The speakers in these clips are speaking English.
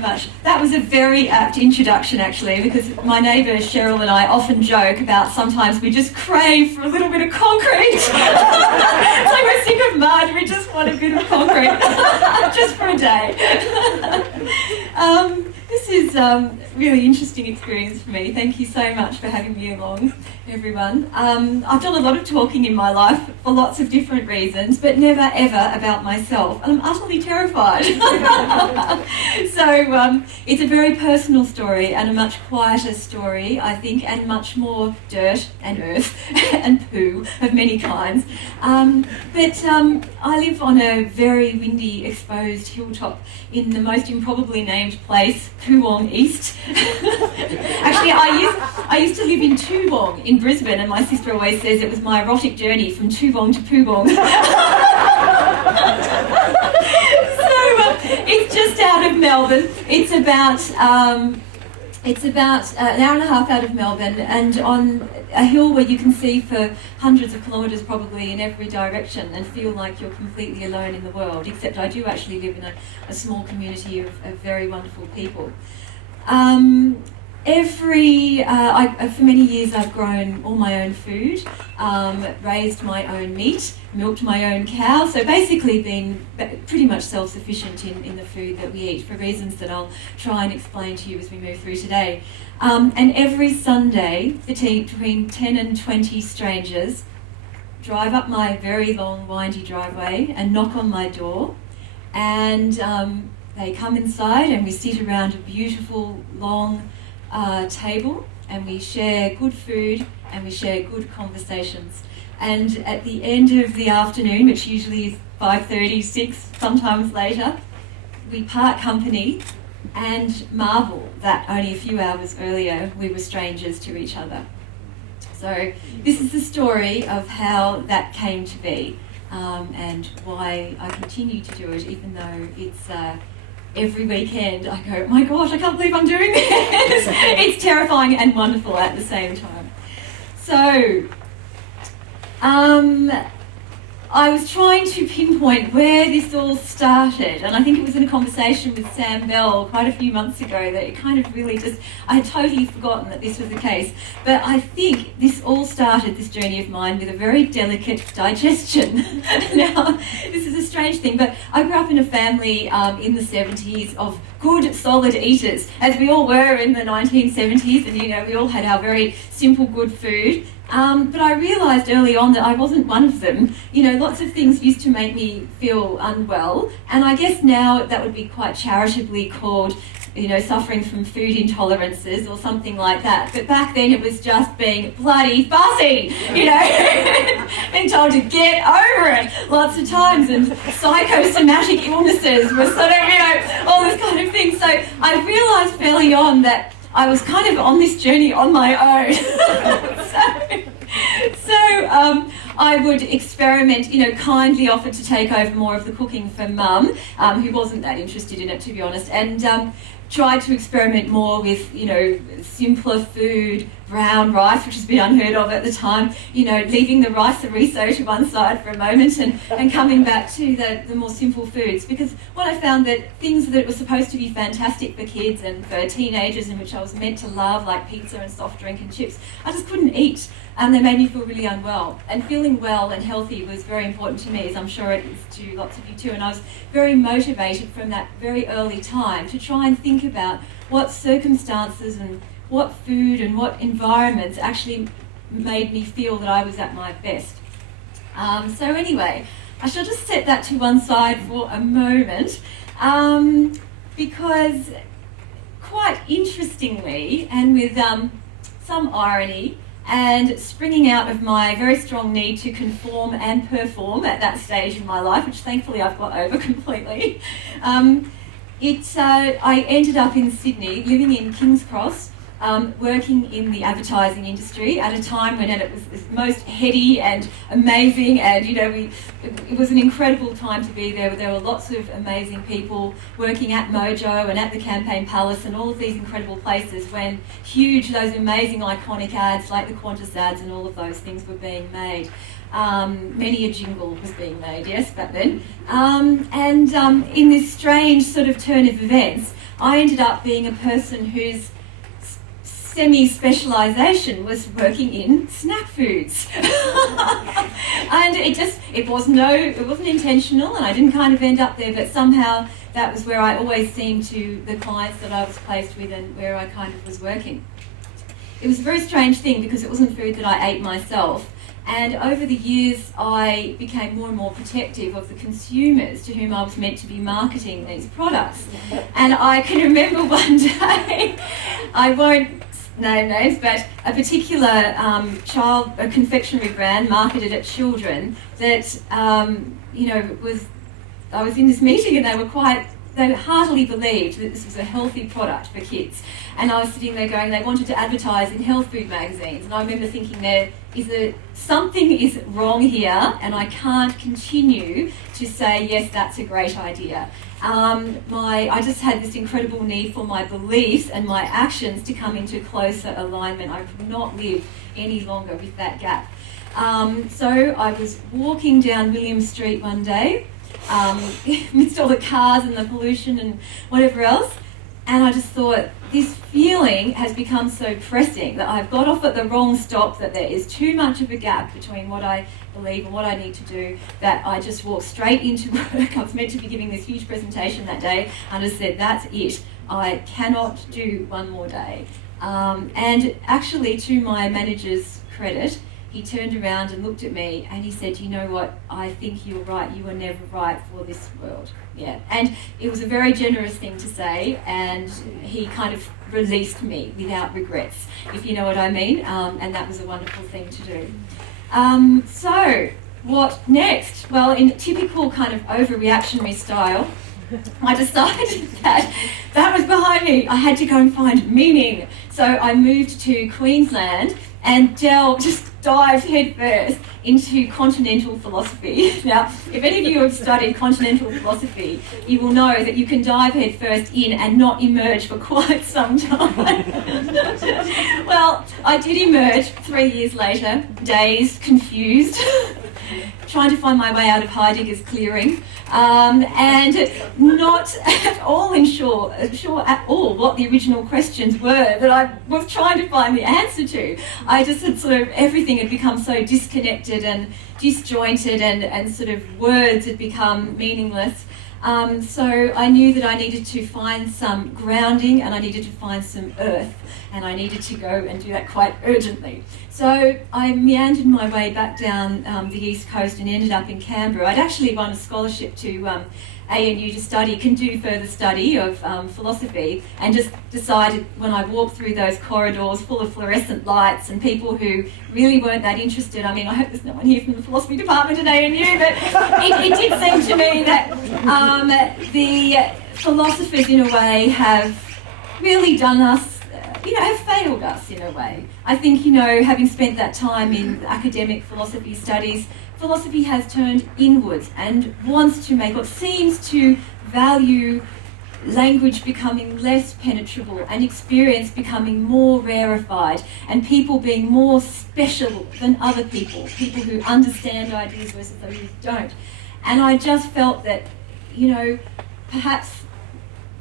much. That was a very apt introduction, actually, because my neighbour Cheryl and I often joke about sometimes we just crave for a little bit of concrete. It's like we're sick of mud, we just want a bit of concrete, just for a day. This is a really interesting experience for me. Thank you so much for having me along, everyone. I've done a lot of talking in my life for lots of different reasons, but never ever about myself. And I'm utterly terrified. So it's a very personal story and a much quieter story, I think, and much more dirt and earth and poo of many kinds. But I live on a very windy, exposed hilltop in the most improbably named place, Coowong East. Actually, I used to live in Toowong in Brisbane, and my sister always says it was my erotic journey from Toowong to Poowong. So it's just out of Melbourne. It's about an hour and a half out of Melbourne, and on a hill where you can see for hundreds of kilometres probably in every direction and feel like you're completely alone in the world, except I do actually live in a small community of very wonderful people. For many years I've grown all my own food, raised my own meat, milked my own cow, so basically been pretty much self-sufficient in the food that we eat for reasons that I'll try and explain to you as we move through today. And every Sunday, between 10 and 20 strangers drive up my very long, windy driveway and knock on my door, and they come inside and we sit around a beautiful, long table, and we share good food and we share good conversations. And at the end of the afternoon, which usually is 5:30, 6, sometimes later, we part company and marvel that only a few hours earlier we were strangers to each other. So this is the story of how that came to be, and why I continue to do it, even though it's every weekend I go, oh my gosh, I can't believe I'm doing this. It's terrifying and wonderful at the same time. So I was trying to pinpoint where this all started, and I think it was in a conversation with Sam Bell quite a few months ago that it kind of really I had totally forgotten that this was the case. But I think this all started, this journey of mine, with a very delicate digestion. Now, this is a strange thing, but I grew up in a family in the 70s of good, solid eaters, as we all were in the 1970s, and we all had our very simple, good food. But I realised early on that I wasn't one of them. Lots of things used to make me feel unwell, and I guess now that would be quite charitably called, suffering from food intolerances or something like that. But back then it was just being bloody fussy, being told to get over it lots of times, and psychosomatic illnesses were sort of, all this kind of thing. So I realised fairly on that I was kind of on this journey on my own. So I would experiment, kindly offered to take over more of the cooking for Mum, who wasn't that interested in it, to be honest, and tried to experiment more with, simpler food, brown rice, which has been unheard of at the time, leaving the rice-a-riso to one side for a moment and coming back to the more simple foods. Because what I found that things that were supposed to be fantastic for kids and for teenagers, and which I was meant to love, like pizza and soft drink and chips, I just couldn't eat, and they made me feel really unwell. And feeling well and healthy was very important to me, as I'm sure it is to lots of you too. And I was very motivated from that very early time to try and think about what circumstances and what food and what environments actually made me feel that I was at my best. So anyway, I shall just set that to one side for a moment, because quite interestingly, and with some irony, and springing out of my very strong need to conform and perform at that stage in my life, which thankfully I've got over completely, I ended up in Sydney, living in King's Cross, working in the advertising industry at a time when it was most heady and amazing, and it was an incredible time to be there. There were lots of amazing people working at Mojo and at the Campaign Palace and all of these incredible places when those amazing iconic ads like the Qantas ads and all of those things were being made. Many a jingle was being made, yes, back then. In this strange sort of turn of events, I ended up being a person whose semi-specialisation was working in snack foods. And it wasn't intentional, and I didn't kind of end up there, but somehow that was where I always seemed to the clients that I was placed with and where I kind of was working. It was a very strange thing because it wasn't food that I ate myself. And over the years, I became more and more protective of the consumers to whom I was meant to be marketing these products. And I can remember one day, I won't name names, but a particular a confectionery brand marketed at children that, I was in this meeting and they heartily believed that this was a healthy product for kids. And I was sitting there going, they wanted to advertise in health food magazines. And I remember thinking something is wrong here, and I can't continue to say, yes, that's a great idea. I just had this incredible need for my beliefs and my actions to come into closer alignment. I could not live any longer with that gap. So I was walking down William Street one day, amidst all the cars and the pollution and whatever else, and I just thought, this feeling has become so pressing that I've got off at the wrong stop, that there is too much of a gap between what I believe and what I need to do, that I just walked straight into work. I was meant to be giving this huge presentation that day, and I just said, that's it. I cannot do one more day. And actually, to my manager's credit, he turned around and looked at me and he said, you know what, I think you're right, you were never right for this world. Yeah. And it was a very generous thing to say, and he kind of released me without regrets, if you know what I mean, and that was a wonderful thing to do. So what next? Well, in typical kind of overreactionary style, I decided that was behind me. I had to go and find meaning. So I moved to Queensland and dived headfirst into Continental Philosophy. Now, if any of you have studied Continental Philosophy, you will know that you can dive headfirst in and not emerge for quite some time. Well, I did emerge 3 years later, dazed, confused, trying to find my way out of Heidegger's clearing, and not at all sure at all what the original questions were that I was trying to find the answer to. I just had sort of, everything had become so disconnected and disjointed, and sort of words had become meaningless. So I knew that I needed to find some grounding, and I needed to find some earth, and I needed to go and do that quite urgently. So I meandered my way back down the east coast and ended up in Canberra. I'd actually won a scholarship to ANU to do further study of philosophy, and just decided when I walked through those corridors full of fluorescent lights and people who really weren't that interested. I mean, I hope there's no one here from the philosophy department at ANU, but it did seem to me that the philosophers in a way have really done us, have failed us in a way. I think, having spent that time in academic philosophy studies, philosophy has turned inwards and wants to make, or seems to value, language becoming less penetrable and experience becoming more rarefied, and people being more special than other people who understand ideas versus those who don't. And I just felt that, perhaps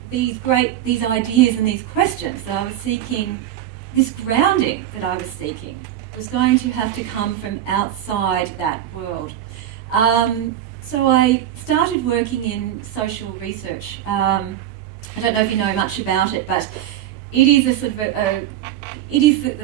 these ideas and these questions that I was seeking, this grounding that I was seeking, was going to have to come from outside that world. So I started working in social research. I don't know if you know much about it, but it is a sort of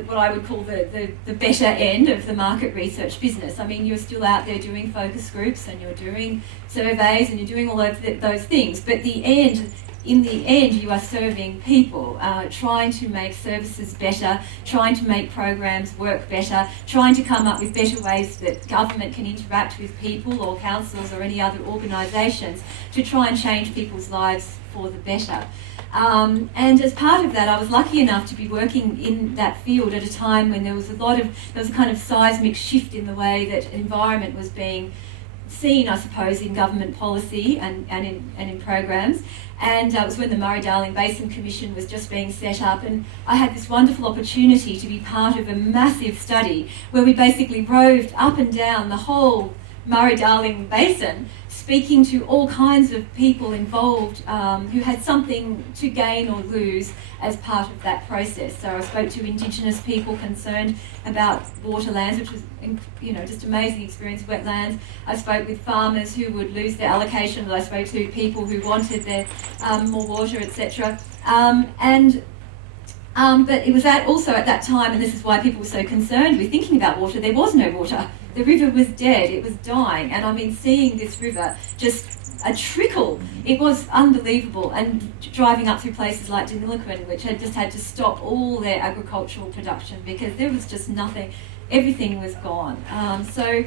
what I would call the better end of the market research business. I mean, you're still out there doing focus groups and you're doing surveys and you're doing all of those things, but the end in the end, you are serving people, trying to make services better, trying to make programs work better, trying to come up with better ways that government can interact with people or councils or any other organisations to try and change people's lives for the better. And as part of that, I was lucky enough to be working in that field at a time when there was a kind of seismic shift in the way that environment was being seen, I suppose, in government policy and in programs. And it was when the Murray-Darling Basin Commission was just being set up, and I had this wonderful opportunity to be part of a massive study where we basically roved up and down the whole Murray-Darling Basin, speaking to all kinds of people involved who had something to gain or lose as part of that process. So I spoke to Indigenous people concerned about waterlands, which was, just amazing experience, wetlands. I spoke with farmers who would lose their allocations. I spoke to people who wanted their more water, etc. But it was also at that time, and this is why people were so concerned with thinking about water, there was no water. The river was dead, it was dying, and I mean, seeing this river just a trickle, it was unbelievable. And driving up through places like Deniliquin, which had just had to stop all their agricultural production because there was just nothing, everything was gone. So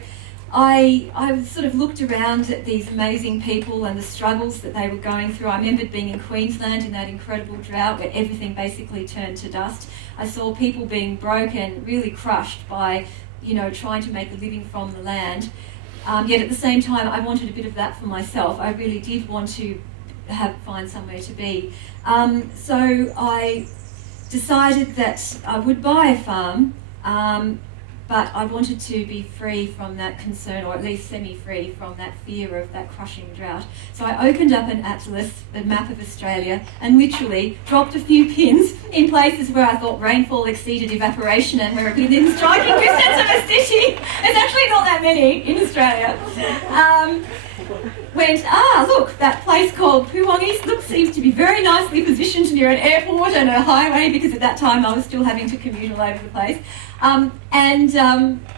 I sort of looked around at these amazing people and the struggles that they were going through. I remembered being in Queensland in that incredible drought where everything basically turned to dust. I saw people being broken, really crushed by trying to make a living from the land. Yet at the same time, I wanted a bit of that for myself. I really did want to find somewhere to be. So I decided that I would buy a farm, but I wanted to be free from that concern, or at least semi-free from that fear of that crushing drought. So I opened up an atlas, a map of Australia, and literally dropped a few pins in places where I thought rainfall exceeded evaporation and were within striking distance of a city. There's actually not that many in Australia. Look, that place called Puwongi seems to be very nicely positioned near an airport and a highway, because at that time I was still having to commute all over the place.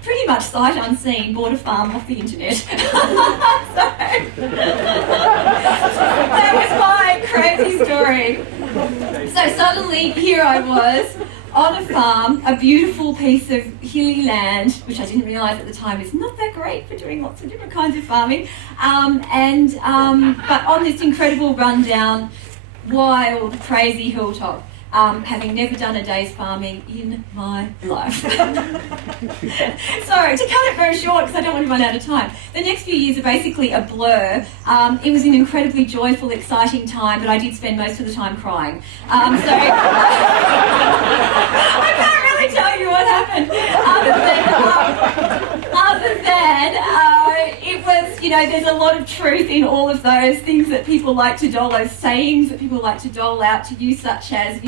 Pretty much sight unseen, bought a farm off the internet. So that was my crazy story. So suddenly here I was on a farm, a beautiful piece of hilly land, which I didn't realise at the time is not that great for doing lots of different kinds of farming, but on this incredible rundown, wild, crazy hilltop. Having never done a day's farming in my life. Sorry, to cut it very short because I don't want to run out of time. The next few years are basically a blur. It was an incredibly joyful, exciting time, but I did spend most of the time crying. I can't really tell you what happened other than it was, there's a lot of truth in all of those things that people like to dole, those sayings that people like to dole out to you, such as,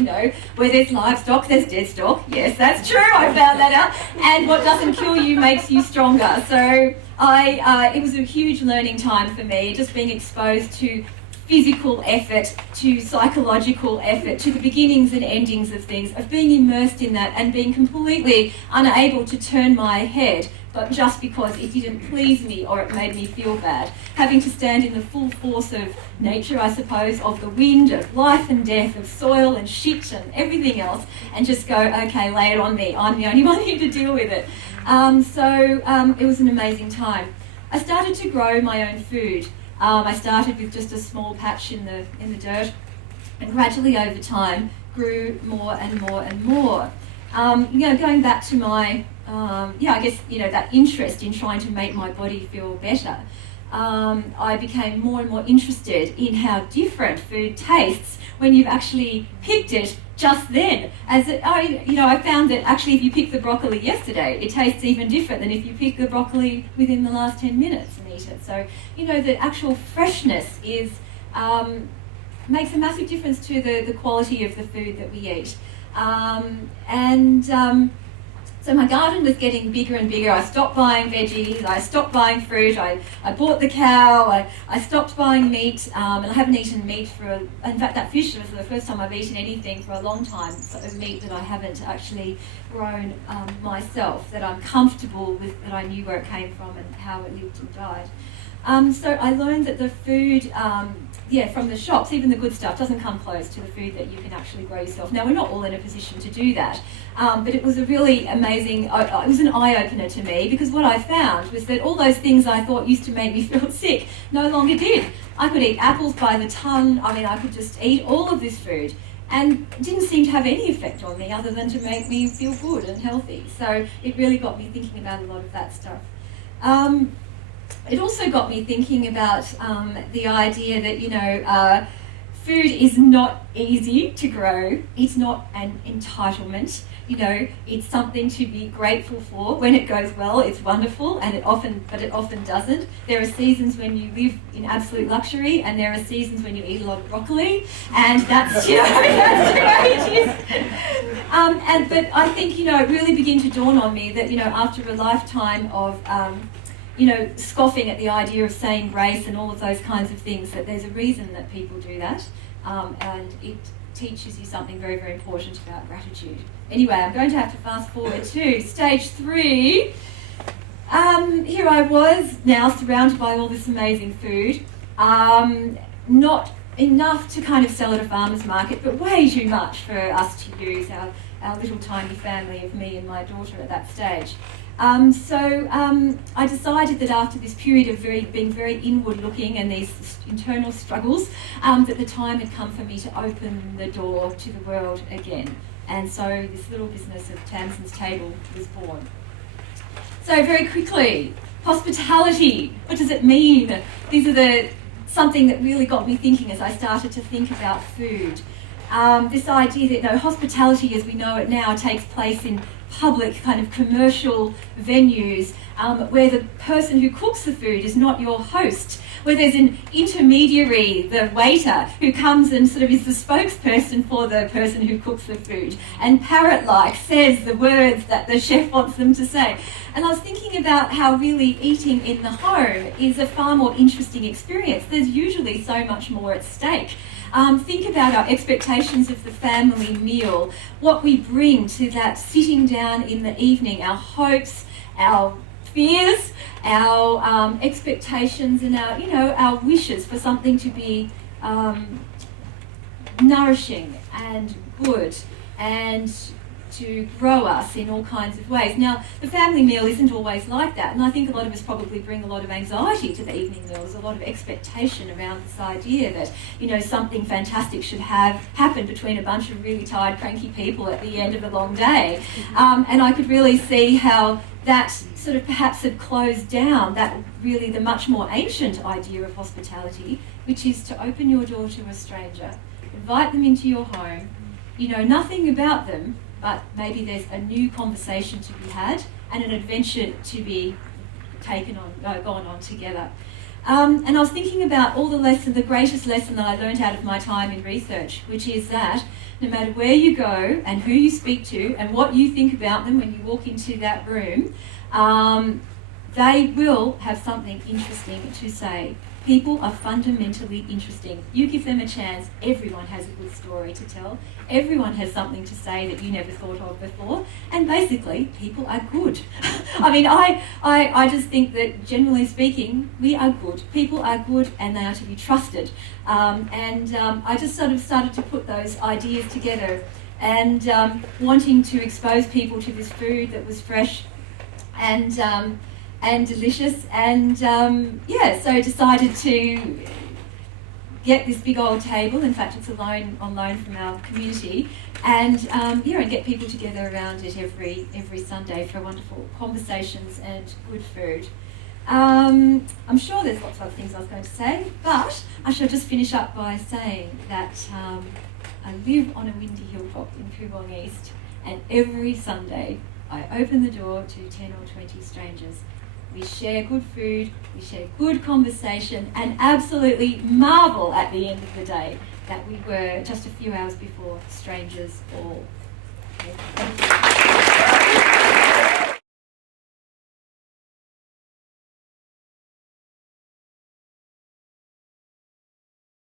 where there's livestock, there's dead stock. Yes, that's true, I found that out. And what doesn't kill you makes you stronger. So it was a huge learning time for me, just being exposed to physical effort, to psychological effort, to the beginnings and endings of things, of being immersed in that and being completely unable to turn my head, but just because it didn't please me or it made me feel bad. Having to stand in the full force of nature, I suppose, of the wind, of life and death, of soil and shit and everything else, and just go, okay, lay it on me. I'm the only one here to deal with it. It was an amazing time. I started to grow my own food. I started with just a small patch in the dirt, and gradually over time grew more and more and more. Going back to my, that interest in trying to make my body feel better, I became more and more interested in how different food tastes when you've actually picked it just then. I found that actually if you pick the broccoli yesterday, it tastes even different than if you pick the broccoli within the last 10 minutes and eat it. So, the actual freshness makes a massive difference to the quality of the food that we eat. So my garden was getting bigger and bigger. I stopped buying veggies, I stopped buying fruit, I bought the cow, I stopped buying meat, and I haven't eaten meat in fact that fish was the first time I've eaten anything for a long time, sort of meat that I haven't actually grown myself, that I'm comfortable with, that I knew where it came from and how it lived and died. So I learned that the food, from the shops, even the good stuff, doesn't come close to the food that you can actually grow yourself. Now, we're not all in a position to do that, but it was a really amazing, it was an eye-opener to me, because what I found was that all those things I thought used to make me feel sick no longer did. I could eat apples by the ton. I mean, I could just eat all of this food, and it didn't seem to have any effect on me other than to make me feel good and healthy. So it really got me thinking about a lot of that stuff. It also got me thinking about the idea that, food is not easy to grow. It's not an entitlement. It's something to be grateful for. When it goes well, it's wonderful, but it often doesn't. There are seasons when you live in absolute luxury, and there are seasons when you eat a lot of broccoli, and that's, that's the way it is. But I think, it really began to dawn on me that, after a lifetime of scoffing at the idea of saying grace and all of those kinds of things, that there's a reason that people do that, and it teaches you something very, very important about gratitude. Anyway, I'm going to have to fast forward to stage 3. Here I was now surrounded by all this amazing food, not enough to kind of sell at a farmer's market, but way too much for us to use, our little tiny family of me and my daughter at that stage. So I decided that after this period of being very inward looking and these internal struggles, that the time had come for me to open the door to the world again. And so this little business of Tamsin's Table was born. So very quickly, hospitality, what does it mean? These are something that really got me thinking as I started to think about food. This idea that hospitality as we know it now takes place in public kind of commercial venues, where the person who cooks the food is not your host, where there's an intermediary, the waiter, who comes and sort of is the spokesperson for the person who cooks the food and parrot-like says the words that the chef wants them to say. And I was thinking about how really eating in the home is a far more interesting experience. There's usually so much more at stake. Think about our expectations of the family meal, what we bring to that sitting down in the evening, our hopes, our fears, our expectations, and our wishes for something to be nourishing and good and to grow us in all kinds of ways. Now, the family meal isn't always like that, and I think a lot of us probably bring a lot of anxiety to the evening meal. There's a lot of expectation around this idea that, something fantastic should have happened between a bunch of really tired, cranky people at the end of a long day. And I could really see how that sort of perhaps had closed down that really the much more ancient idea of hospitality, which is to open your door to a stranger, invite them into your home, you know nothing about them, but maybe there's a new conversation to be had and an adventure to be gone on together. And I was thinking about the greatest lesson that I learned out of my time in research, which is that no matter where you go and who you speak to and what you think about them when you walk into that room, they will have something interesting to say. People are fundamentally interesting. You give them a chance, everyone has a good story to tell. Everyone has something to say that you never thought of before. And basically, people are good. I mean, I just think that generally speaking, we are good. People are good and they are to be trusted. I just sort of started to put those ideas together and wanting to expose people to this food that was fresh and delicious, and so decided to get this big old table. In fact, it's on loan from our community, and get people together around it every Sunday for wonderful conversations and good food. I'm sure there's lots of other things I was going to say, but I shall just finish up by saying that I live on a windy hilltop in Coorong East, and every Sunday I open the door to 10 or 20 strangers. We share good food, we share good conversation, and absolutely marvel at the end of the day that we were, just a few hours before, strangers all